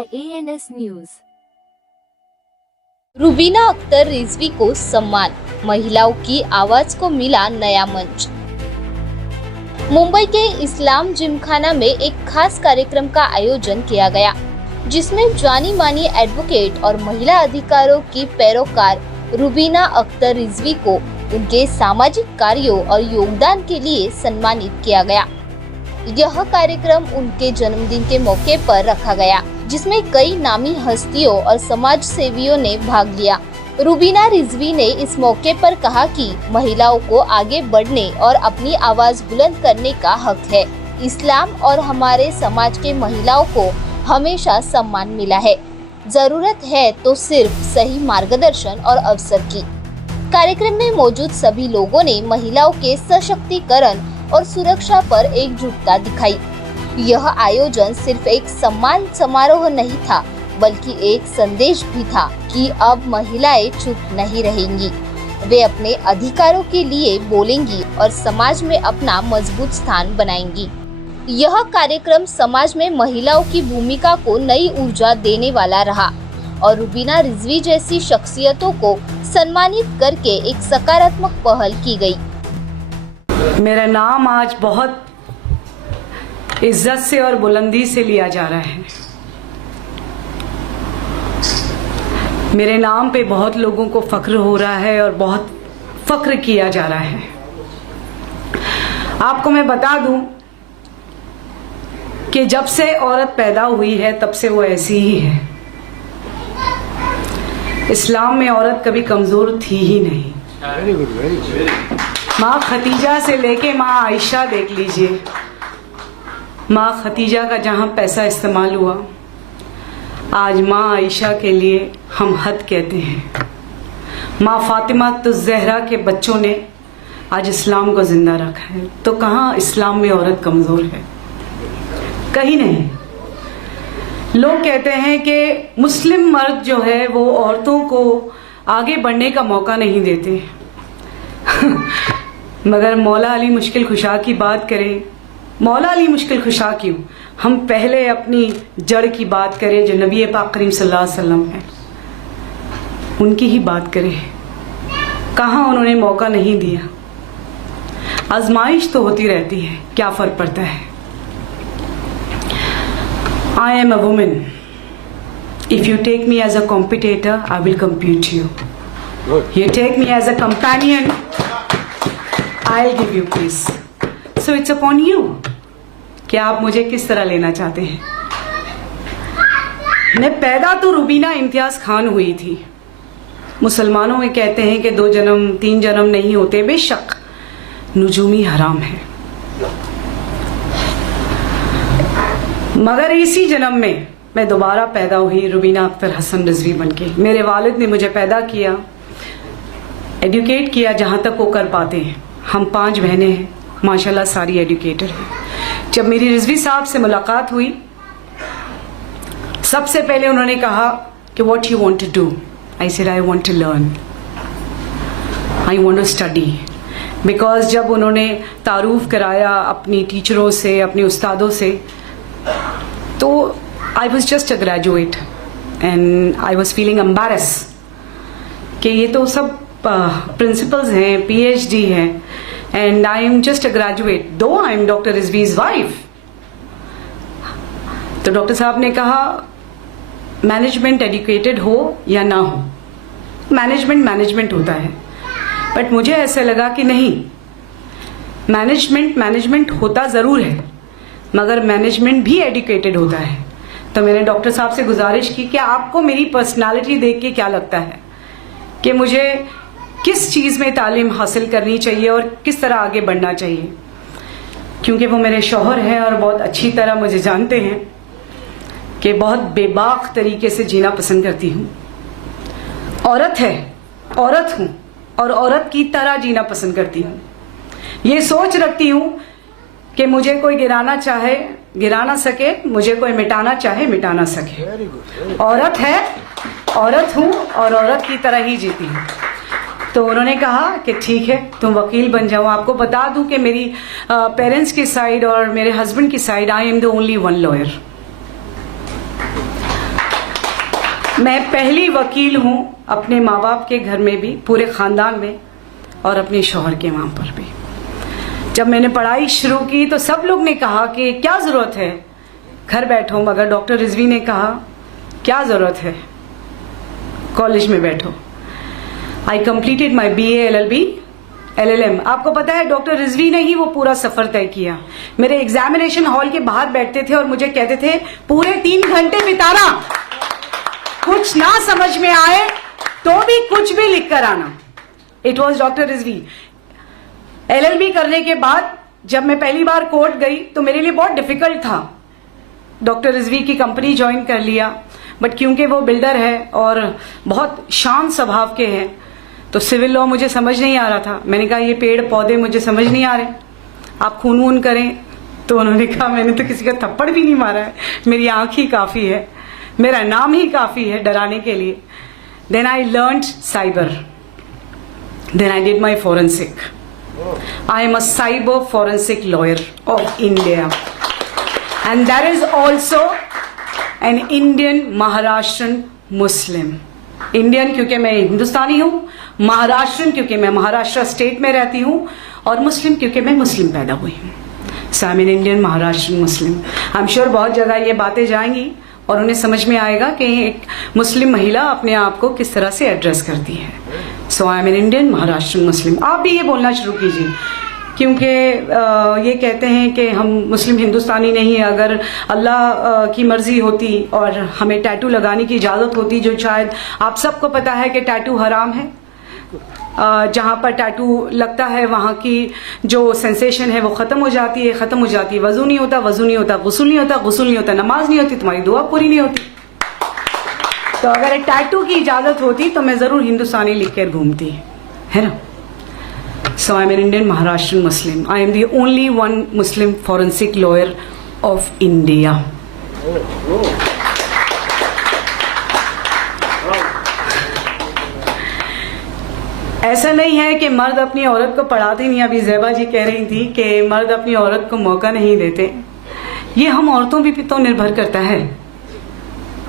by ANS News. Rubina Akhtar Rizvi को सम्मान, महिलाओं की आवाज को मिला नया मंच। मुंबई के इस्लाम जिमखाना में एक खास कार्यक्रम का आयोजन किया गया, जिसमें जानी मानी एडवोकेट और महिला अधिकारों की पैरोकार रुबीना अख्तर रिजवी को उनके सामाजिक कार्यों और योगदान के लिए सम्मानित किया गया। यह कार्यक्रम उनके जन्मदिन के मौके पर रखा गया, जिसमें कई नामी हस्तियों और समाज सेवियों ने भाग लिया। रुबीना रिजवी ने इस मौके पर कहा कि महिलाओं को आगे बढ़ने और अपनी आवाज बुलंद करने का हक है। इस्लाम और हमारे समाज के महिलाओं को हमेशा सम्मान मिला है। जरूरत है तो सिर्फ सही मार्गदर्शन और अवसर की। कार्यक्रम में मौजूद सभी लोगों ने महिलाओं के सशक्तिकरण और सुरक्षा पर एकजुटता दिखाई। यह आयोजन सिर्फ एक सम्मान समारोह नहीं था, बल्कि एक संदेश भी था कि अब महिलाएं चुप नहीं रहेंगी। वे अपने अधिकारों के लिए बोलेंगी और समाज में अपना मजबूत स्थान बनाएंगी। यह कार्यक्रम समाज में महिलाओं की भूमिका को नई ऊर्जा देने वाला रहा और रुबीना रिजवी जैसी शख्सियतों को सम्मानित करके एक सकारात्मक पहल की गई। मेरा नाम आज बहुत इज्जत से और बुलंदी से लिया जा रहा है। मेरे नाम पे बहुत लोगों को फख्र हो रहा है और बहुत फख्र किया जा रहा है। आपको मैं बता दूं कि जब से औरत पैदा हुई है तब से वो ऐसी ही है। इस्लाम में औरत कभी कमजोर थी ही नहीं। माँ खतीजा से लेके माँ आयशा देख लीजिए। माँ खतीजा का जहाँ पैसा इस्तेमाल हुआ, आज माँ आयशा के लिए हम हद कहते हैं। माँ फातिमा तो ज़हरा के बच्चों ने आज इस्लाम को जिंदा रखा है। तो कहाँ इस्लाम में औरत कमज़ोर है? कहीं नहीं। लोग कहते हैं कि मुस्लिम मर्द जो है वो औरतों को आगे बढ़ने का मौका नहीं देते। मगर मौला अली मुश्किल खुशा की बात करें, मौला अली मुश्किल खुशा क्यों, हम पहले अपनी जड़ की बात करें जो नबी पाक करीम सल्लल्लाहु अलैहि वसल्लम है, उनकी ही बात करें। कहाँ उन्होंने मौका नहीं दिया। आजमाइश तो होती रहती है, क्या फर्क पड़ता है। I am a woman. If you take me as a competitor, I will compete you. You take me as a companion, I'll give you peace. So it's upon you. कि आप मुझे किस तरह लेना चाहते हैं। मैं पैदा तो रुबीना इम्तियाज खान हुई थी। मुसलमानों में कहते हैं कि 2 जन्म 3 जन्म नहीं होते, बेशक नुजूमी हराम है, मगर इसी जन्म में मैं दोबारा पैदा हुई रुबीना अख्तर हसन रिजवी बनके। मेरे वालिद ने मुझे पैदा किया, एडुकेट किया जहाँ तक वो कर पाते हैं। हम 5 बहनें हैं, माशाल्लाह सारी एडुकेटर हैं। जब मेरी रिजवी साहब से मुलाकात हुई, सबसे पहले उन्होंने कहा कि what you want to do. I said I want to learn, I want to study. Because जब उन्होंने तारुफ कराया अपनी टीचरों से, अपने उस्तादों से, तो I was just a graduate and I was feeling embarrass कि ये तो सब प्रिंसिपल्स हैं, PhD हैं, and I am just a graduate, दो आई एम डॉक्टर रिजवीज वाइफ। तो डॉक्टर साहब ने कहा मैनेजमेंट एजुकेटेड हो या ना हो, मैनेजमेंट होता है। बट मुझे ऐसा लगा कि नहीं, मैनेजमेंट होता ज़रूर है, मगर मैनेजमेंट भी एजुकेटेड होता है। तो मैंने डॉक्टर साहब से गुजारिश की कि आपको मेरी पर्सनालिटी देख के क्या लगता है कि मुझे किस चीज़ में तालीम हासिल करनी चाहिए और किस तरह आगे बढ़ना चाहिए, क्योंकि वो मेरे शौहर हैं और बहुत अच्छी तरह मुझे जानते हैं कि बहुत बेबाक तरीके से जीना पसंद करती हूँ। औरत है, औरत हूँ और औरत की तरह जीना पसंद करती हूँ। ये सोच रखती हूँ कि मुझे कोई गिराना चाहे गिरा ना सके, मुझे कोई मिटाना चाहे मिटा ना सके। औरत है, औरत हूँ और औरत की तरह ही जीती हूँ। तो उन्होंने कहा कि ठीक है, तुम वकील बन जाओ। आपको बता दूं कि मेरी पेरेंट्स की साइड और मेरे हस्बैंड की side I am the only one lawyer. मैं पहली वकील हूं अपने माँ बाप के घर में भी, पूरे खानदान में, और अपने शौहर के वहां पर भी। जब मैंने पढ़ाई शुरू की तो सब लोग ने कहा कि क्या जरूरत है, घर बैठो, मगर डॉक्टर रिजवी ने कहा क्या जरूरत है, कॉलेज में बैठो। I completed my BA LLB LLM। आपको पता है डॉक्टर रिजवी ने ही वो पूरा सफर तय किया। मेरे एग्जामिनेशन हॉल के बाहर बैठते थे और मुझे कहते थे पूरे 3 घंटे बिताना, कुछ ना समझ में आए तो भी कुछ भी लिख कर आना। It was doctor Rizvi. LLB करने के बाद जब मैं पहली बार कोर्ट गई तो मेरे लिए बहुत डिफिकल्ट था। डॉक्टर रिजवी की कंपनी ज्वाइन कर लिया, बट क्योंकि वो बिल्डर है और बहुत शांत स्वभाव के हैं तो सिविल लॉ मुझे समझ नहीं आ रहा था। मैंने कहा ये पेड़ पौधे मुझे समझ नहीं आ रहे, आप खून वून करें। तो उन्होंने कहा मैंने तो किसी का थप्पड़ भी नहीं मारा है, मेरी आंख ही काफी है, मेरा नाम ही काफी है डराने के लिए। Then I learned cyber, then I did my forensic. I am a cyber forensic lawyer of India, and that is also an Indian Maharashtrian Muslim. Indian क्योंकि मैं हिंदुस्तानी हूँ, महाराष्ट्रन क्योंकि मैं महाराष्ट्र स्टेट में रहती हूँ, और मुस्लिम क्योंकि मैं मुस्लिम पैदा हुई हूँ। So I'm an Indian Maharashtrian Muslim. I'm sure बहुत जगह ये बातें जाएंगी और उन्हें समझ में आएगा कि एक मुस्लिम महिला अपने आप को किस तरह से एड्रेस करती है। So I am an Indian Maharashtrian Muslim. आप भी ये बोलना शुरू कीजिए, क्योंकि ये कहते हैं कि हम मुस्लिम हिंदुस्तानी नहीं है। अगर अल्लाह की मर्जी होती और हमें टैटू लगाने की इजाज़त होती, जो शायद आप सबको पता है कि टैटू हराम है, जहाँ पर टैटू लगता है वहाँ की जो सेंसेशन है वो ख़त्म हो जाती है, ख़त्म हो जाती है। वज़ू नहीं होता, वज़ू नहीं होता, गुस्ल नहीं होता, गुस्ल नहीं होता, नमाज नहीं होती, तुम्हारी दुआ पूरी नहीं होती। तो अगर टैटू की इजाज़त होती तो मैं ज़रूर हिंदुस्तानी लिख कर घूमती, है ना। So I am an Indian Maharashtrian Muslim. I am the only one Muslim forensic lawyer of India. ऐसा नहीं है कि मर्द अपनी औरत को पढ़ाते नहीं। अभी ज़ेबा जी कह रही थी कि मर्द अपनी औरत को मौका नहीं देते। ये हम औरतों भी तो निर्भर करता है।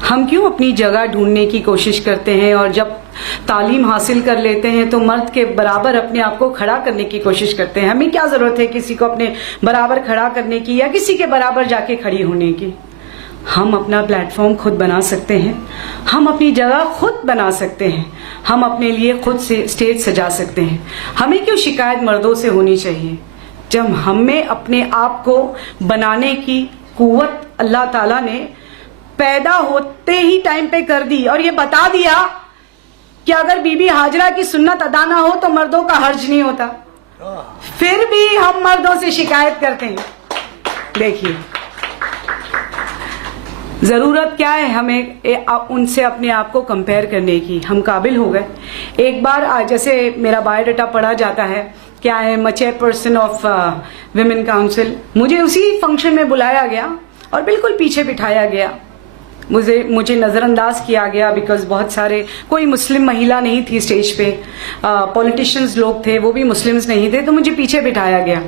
हम क्यों अपनी जगह ढूंढने की कोशिश करते हैं, और जब तालीम हासिल कर लेते हैं तो मर्द के बराबर अपने आप को खड़ा करने की कोशिश करते हैं। हमें क्या ज़रूरत है किसी को अपने बराबर खड़ा करने की या किसी के बराबर जाके खड़ी होने की। हम अपना प्लेटफॉर्म खुद बना सकते हैं, हम अपनी जगह खुद बना सकते हैं, हम अपने लिए खुद से स्टेज सजा सकते हैं। हमें क्यों शिकायत मर्दों से होनी चाहिए, जब हमें अपने आप को बनाने की कुव्वत अल्लाह ताला ने पैदा होते ही टाइम पे कर दी, और ये बता दिया कि अगर बीबी हाजरा की सुन्नत अदा ना हो तो मर्दों का हर्ज नहीं होता। फिर भी हम मर्दों से शिकायत करते हैं। देखिए ज़रूरत क्या है हमें उनसे अपने आप को कंपेयर करने की। हम काबिल हो गए। एक बार जैसे मेरा बायोडाटा पढ़ा जाता है कि I M chairperson of women council. मुझे उसी फंक्शन में बुलाया गया और बिल्कुल पीछे बिठाया गया। मुझे नज़रअंदाज किया गया बिकॉज बहुत सारे, कोई मुस्लिम महिला नहीं थी स्टेज पे, पॉलिटिशियंस लोग थे, वो भी मुस्लिम्स नहीं थे, तो मुझे पीछे बिठाया गया।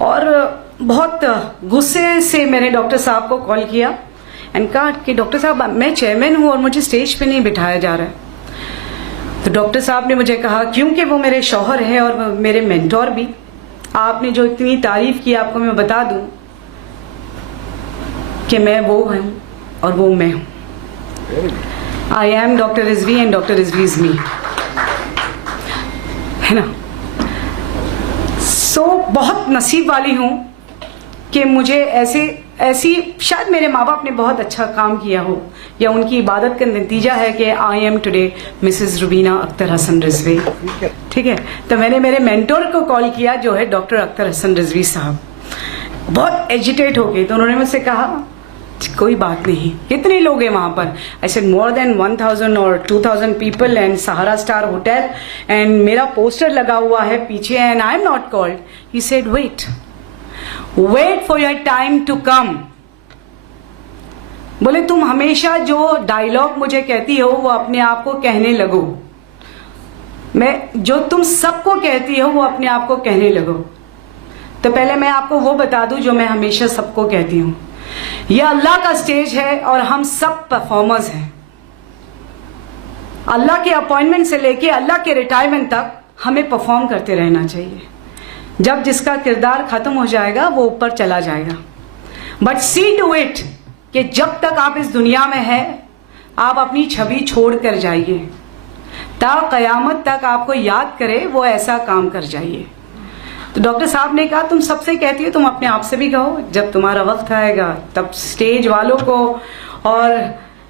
और बहुत गुस्से से मैंने डॉक्टर साहब को कॉल किया एंड कहा कि डॉक्टर साहब मैं चेयरमैन हूँ और मुझे स्टेज पे नहीं बिठाया जा रहा है। तो डॉक्टर साहब ने मुझे कहा, क्योंकि वो मेरे शौहर है और मेरे मेंटोर भी, आपने जो इतनी तारीफ की आपको मैं बता दूं कि मैं वो हूँ और वो मैं हूँ। I am doctor Rizvi and doctor Rizvi is me, है ना। सो बहुत नसीब वाली हूँ कि मुझे ऐसी शायद मेरे माँ बाप ने बहुत अच्छा काम किया हो, या उनकी इबादत का नतीजा है कि I am today Mrs Rubina Akhtar Hasan Rizvi. ठीक है, तो मैंने मेरे मेंटोर को कॉल किया जो है डॉक्टर अख्तर हसन रिजवी साहब। बहुत एजिटेट हो गए, तो उन्होंने मुझसे कहा कोई बात नहीं, कितने लोग हैं वहां पर। आई सेड मोर देन 1000 और 2000 people and Sahara Star hotel, and मेरा पोस्टर लगा हुआ है पीछे, and I am not called. He said wait for your time to come. बोले तुम हमेशा जो डायलॉग मुझे कहती हो वो अपने आप को कहने लगो। जो तुम सबको कहती हो वो अपने आप को कहने लगो। तो पहले मैं आपको वो बता दूं जो मैं हमेशा सबको कहती हूं, यह अल्लाह का स्टेज है और हम सब परफॉर्मर्स हैं। अल्लाह के अपॉइंटमेंट से लेके अल्लाह के रिटायरमेंट तक हमें परफॉर्म करते रहना चाहिए। जब जिसका किरदार खत्म हो जाएगा वो ऊपर चला जाएगा, बट सी टू इट कि जब तक आप इस दुनिया में हैं आप अपनी छवि छोड़ कर जाइए, ता कयामत तक आपको याद करे वो ऐसा काम कर जाइए। तो डॉक्टर साहब ने कहा तुम सबसे कहती हो, तुम अपने आप से भी कहो, जब तुम्हारा वक्त आएगा तब स्टेज वालों को और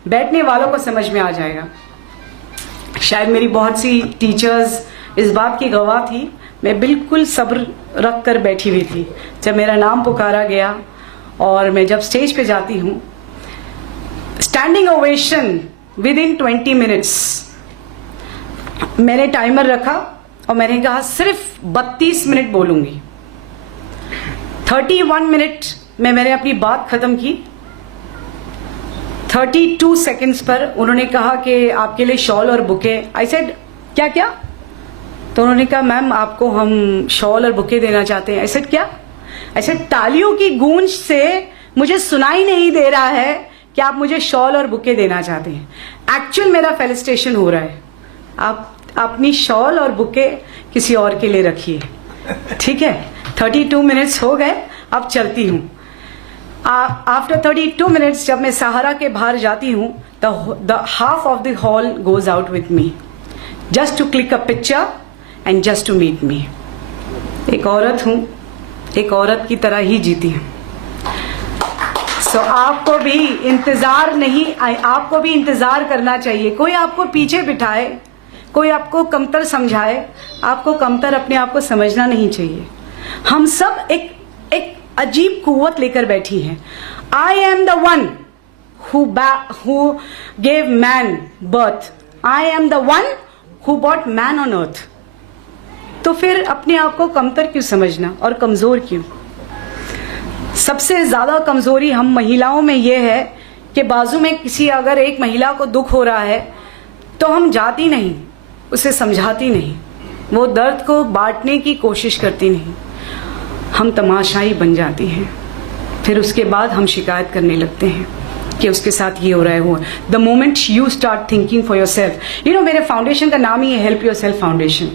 बैठने वालों को समझ में आ जाएगा। शायद मेरी बहुत सी टीचर्स इस बात की गवाह थी, मैं बिल्कुल सब्र रख कर बैठी हुई थी जब मेरा नाम पुकारा गया और मैं जब स्टेज पे जाती हूँ, standing ovation with in 20 minutes. मैंने टाइमर रखा और मैंने कहा सिर्फ 32 मिनट बोलूंगी। 31 मिनट में मैंने अपनी बात खत्म की। 32 सेकंड्स पर उन्होंने कहा कि आपके लिए शॉल और बुके। आई सेड क्या क्या? तो उन्होंने कहा मैम आपको हम शॉल और बुके देना चाहते हैं। आई सेड क्या? आई सेड तालियों की गूंज से मुझे सुनाई नहीं दे रहा है कि आप मुझे शॉल और बुके देना चाहते हैं। एक्चुअल मेरा फेलिसिटेशन हो रहा है, आप अपनी शॉल और बुके किसी और के लिए रखिए, ठीक है। 32 मिनट्स हो गए, अब चलती हूँ। आफ्टर 32 मिनट्स जब मैं सहारा के बाहर जाती हूँ, the half of the hall goes out with me just to click a picture and just to meet me. एक औरत हूँ, एक औरत की तरह ही जीती हूँ। सो आपको भी इंतजार करना चाहिए। कोई आपको पीछे बिठाए, कोई आपको कमतर समझाए, आपको कमतर अपने आप को समझना नहीं चाहिए। हम सब एक अजीब कुव्वत लेकर बैठी हैं। I am the one who gave man birth, I am the one who bought man on earth. तो फिर अपने आप को कमतर क्यों समझना और कमजोर क्यों? सबसे ज्यादा कमजोरी हम महिलाओं में यह है कि बाजू में किसी अगर एक महिला को दुख हो रहा है तो हम जाती नहीं, उसे समझाती नहीं, वो दर्द को बांटने की कोशिश करती नहीं, हम तमाशाई बन जाती हैं। फिर उसके बाद हम शिकायत करने लगते हैं कि उसके साथ ये हो रहा है वो। The moment you start thinking for your self, मेरे फाउंडेशन का नाम ही है हेल्प योर सेल्फ फाउंडेशन,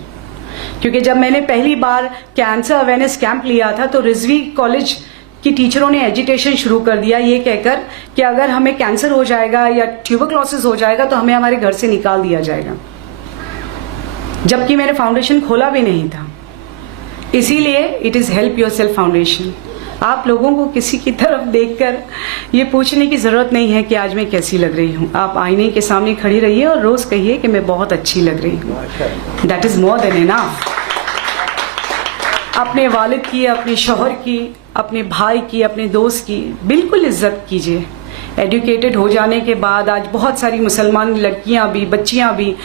क्योंकि जब मैंने पहली बार कैंसर अवेयरनेस कैंप लिया था तो रिजवी कॉलेज की टीचरों ने एजिटेशन शुरू कर दिया ये कहकर कि अगर हमें कैंसर हो जाएगा या ट्यूबरक्लोसिस हो जाएगा तो हमें हमारे घर से निकाल दिया जाएगा, जबकि मैंने फाउंडेशन खोला भी नहीं था। इसीलिए it is help your self foundation. आप लोगों को किसी की तरफ देखकर ये पूछने की जरूरत नहीं है कि आज मैं कैसी लग रही हूँ। आप आईने के सामने खड़ी रहिए और रोज कहिए कि मैं बहुत अच्छी लग रही हूँ। That is more than enough. अपने वालिद की, अपने शौहर की, अपने भाई की, अपने दोस्त की बिल्कुल इज्जत कीजिए। एजुकेटेड हो जाने के बाद आज बहुत सारी मुसलमान लड़कियां भी, बच्चियां भी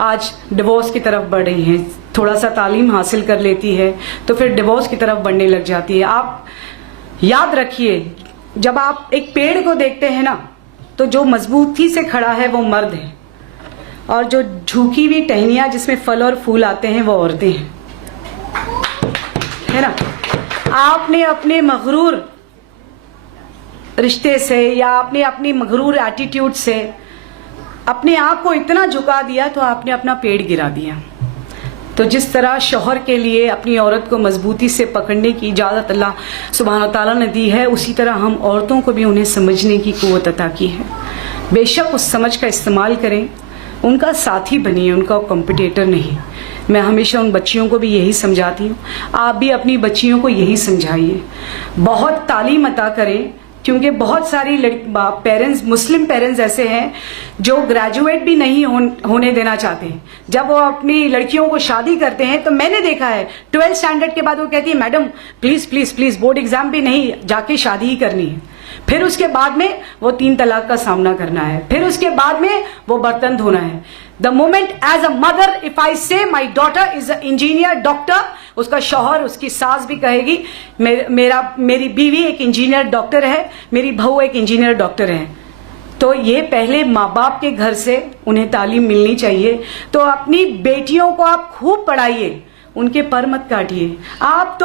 आज डिवोर्स की तरफ बढ़ रही हैं। थोड़ा सा तालीम हासिल कर लेती है तो फिर डिवोर्स की तरफ बढ़ने लग जाती है। आप याद रखिए, जब आप एक पेड़ को देखते हैं ना तो जो मजबूती से खड़ा है वो मर्द है और जो झुकी हुई टहनियां जिसमें फल और फूल आते हैं वो औरतें हैं, है ना। आपने अपने मगरूर रिश्ते से या आपने अपनी मगरूर एटीट्यूड से अपने आप को इतना झुका दिया तो आपने अपना पेड़ गिरा दिया। तो जिस तरह शौहर के लिए अपनी औरत को मजबूती से पकड़ने की इजाज़त अल्लाह सुब्हान तआला ने दी है, उसी तरह हम औरतों को भी उन्हें समझने की कुव्वत अता की है। बेशक उस समझ का इस्तेमाल करें, उनका साथी बनिए, उनका कंपटीटर नहीं। मैं हमेशा उन बच्चियों को भी यही समझाती हूँ, आप भी अपनी बच्चियों को यही समझाइए। बहुत तालीम अता करें, क्योंकि बहुत सारी पेरेंट्स, मुस्लिम पेरेंट्स ऐसे हैं जो ग्रेजुएट भी नहीं होने देना चाहते हैं। जब वो अपनी लड़कियों को शादी करते हैं तो मैंने देखा है 12th स्टैंडर्ड के बाद वो कहती है madam please please please board exam भी नहीं, जाके शादी ही करनी है। फिर उसके बाद में वो 3 तलाक का सामना करना है, फिर उसके बाद में वो बर्तन धोना है। The moment as a mother if I say my daughter is a engineer doctor, उसका शौहर, उसकी सास भी कहेगी मेरी बीवी एक इंजीनियर डॉक्टर है, मेरी बहू एक इंजीनियर डॉक्टर है। तो ये पहले माँ बाप के घर से उन्हें तालीम मिलनी चाहिए। तो अपनी बेटियों को आप खूब पढ़ाइए, उनके पर मत काटिए। आप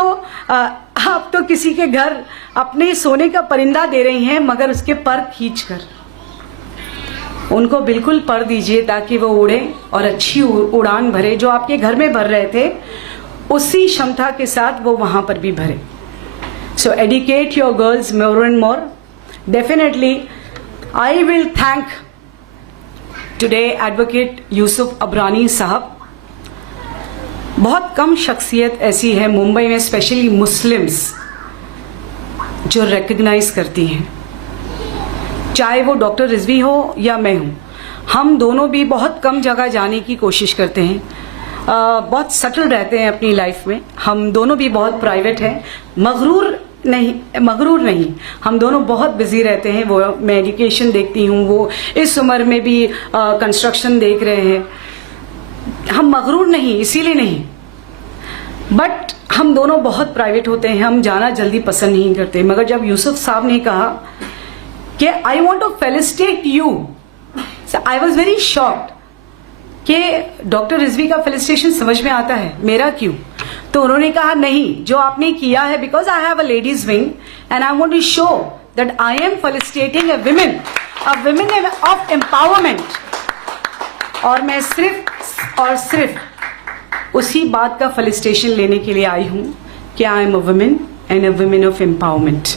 तो किसी के घर अपने सोने का परिंदा दे रही हैं मगर उसके पर खींच कर। उनको बिल्कुल पर दीजिए ताकि वो उड़े और अच्छी उड़ान भरे, जो आपके घर में भर रहे थे उसी क्षमता के साथ वो वहां पर भी भरे। So educate your girls more and more. Definitely I will thank today advocate Yusuf Abrani sahab. बहुत कम शख्सियत ऐसी है मुंबई में, स्पेशली मुस्लिम्स, जो रिकग्नाइज करती हैं, चाहे वो डॉक्टर रिजवी हो या मैं हूँ। हम दोनों भी बहुत कम जगह जाने की कोशिश करते हैं, बहुत सटल रहते हैं अपनी लाइफ में। हम दोनों भी बहुत प्राइवेट हैं, मगरूर नहीं, हम दोनों बहुत बिजी रहते हैं। वो मैं एजुकेशन देखती हूँ, वो इस उम्र में भी कंस्ट्रक्शन देख रहे हैं। हम मगरूर नहीं, इसीलिए नहीं, बट हम दोनों बहुत प्राइवेट होते हैं, हम जाना जल्दी पसंद नहीं करते। मगर जब यूसुफ साहब ने कहा कि I want to felicitate you, I was very shocked कि डॉक्टर रिजवी का फेलिसिटेशन समझ में आता है, मेरा क्यों? तो उन्होंने कहा नहीं, जो आपने किया है, because I have a ladies wing and I want to show that I am felicitating a women of empowerment. और मैं सिर्फ और सिर्फ उसी बात का फेलिसिटेशन लेने के लिए आई हूं कि I am a women and a women of empowerment.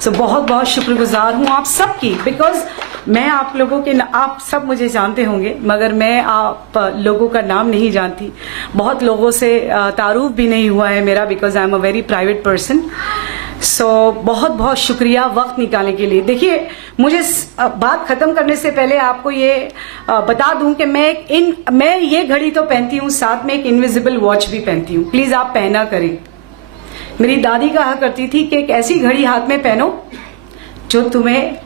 So बहुत बहुत शुक्रगुजार हूं आप सबकी, बिकॉज मैं आप लोगों के, आप सब मुझे जानते होंगे मगर मैं आप लोगों का नाम नहीं जानती। बहुत लोगों से तारुफ भी नहीं हुआ है मेरा, because I am a very private person. So बहुत बहुत शुक्रिया वक्त निकालने के लिए। देखिए, मुझे बात खत्म करने से पहले आपको ये बता दूं कि मैं ये घड़ी तो पहनती हूँ, साथ में एक इनविजिबल वॉच भी पहनती हूँ। प्लीज आप पहना करें। मेरी दादी कहा करती थी कि एक ऐसी घड़ी हाथ में पहनो जो तुम्हें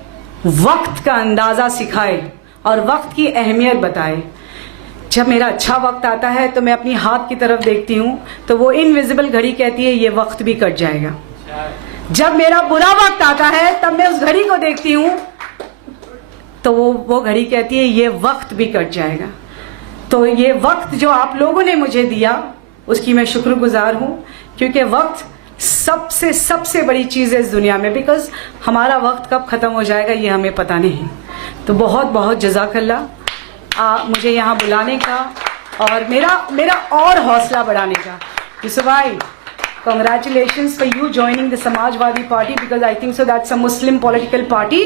वक्त का अंदाजा सिखाए और वक्त की अहमियत बताए। जब मेरा अच्छा वक्त आता है तो मैं अपनी हाथ की तरफ देखती हूँ तो वो इनविजिबल घड़ी कहती है ये वक्त भी कट जाएगा। जब मेरा बुरा वक्त आता है तब मैं उस घड़ी को देखती हूँ तो वो घड़ी कहती है ये वक्त भी कट जाएगा। तो ये वक्त जो आप लोगों ने मुझे दिया उसकी मैं शुक्रगुजार हूँ, क्योंकि वक्त सबसे बड़ी चीज़ है इस दुनिया में, बिकॉज हमारा वक्त कब ख़त्म हो जाएगा ये हमें पता नहीं। तो बहुत बहुत जज़ाकल्लाह मुझे यहाँ बुलाने का और मेरा और हौसला बढ़ाने का। यूसुफ भाई, congratulations for you joining the Samajwadi Party, because I think so that's a Muslim political party,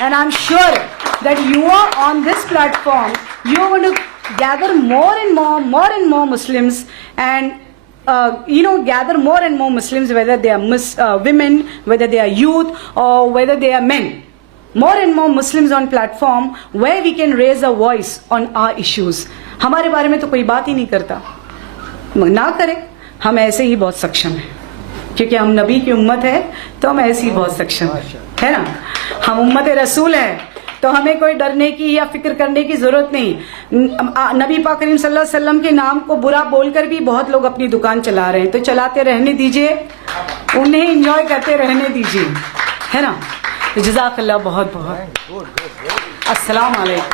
and I'm sure that you are on this platform, you are going to gather more and more Muslims, and gather more and more Muslims, whether they are women, whether they are youth, or whether they are men. More and more Muslims on platform where we can raise a voice on our issues. हमारे बारे में तो कोई बात ही नहीं करता, ना करें, हम ऐसे ही बहुत सक्षम हैं, क्योंकि हम नबी की उम्मत है तो हम ऐसे ही बहुत सक्षम है ना। हम उम्मत रसूल है तो हमें कोई डरने की या फिक्र करने की जरूरत नहीं। नबी पाक करीम सल्लल्लाहु अलैहि वसल्लम के नाम को बुरा बोलकर भी बहुत लोग अपनी दुकान चला रहे हैं, तो चलाते रहने दीजिए, उन्हें एंजॉय करते रहने दीजिए, है ना। तो जज़ाकल्लाह बहुत बहुत। अस्सलाम वालेकुम।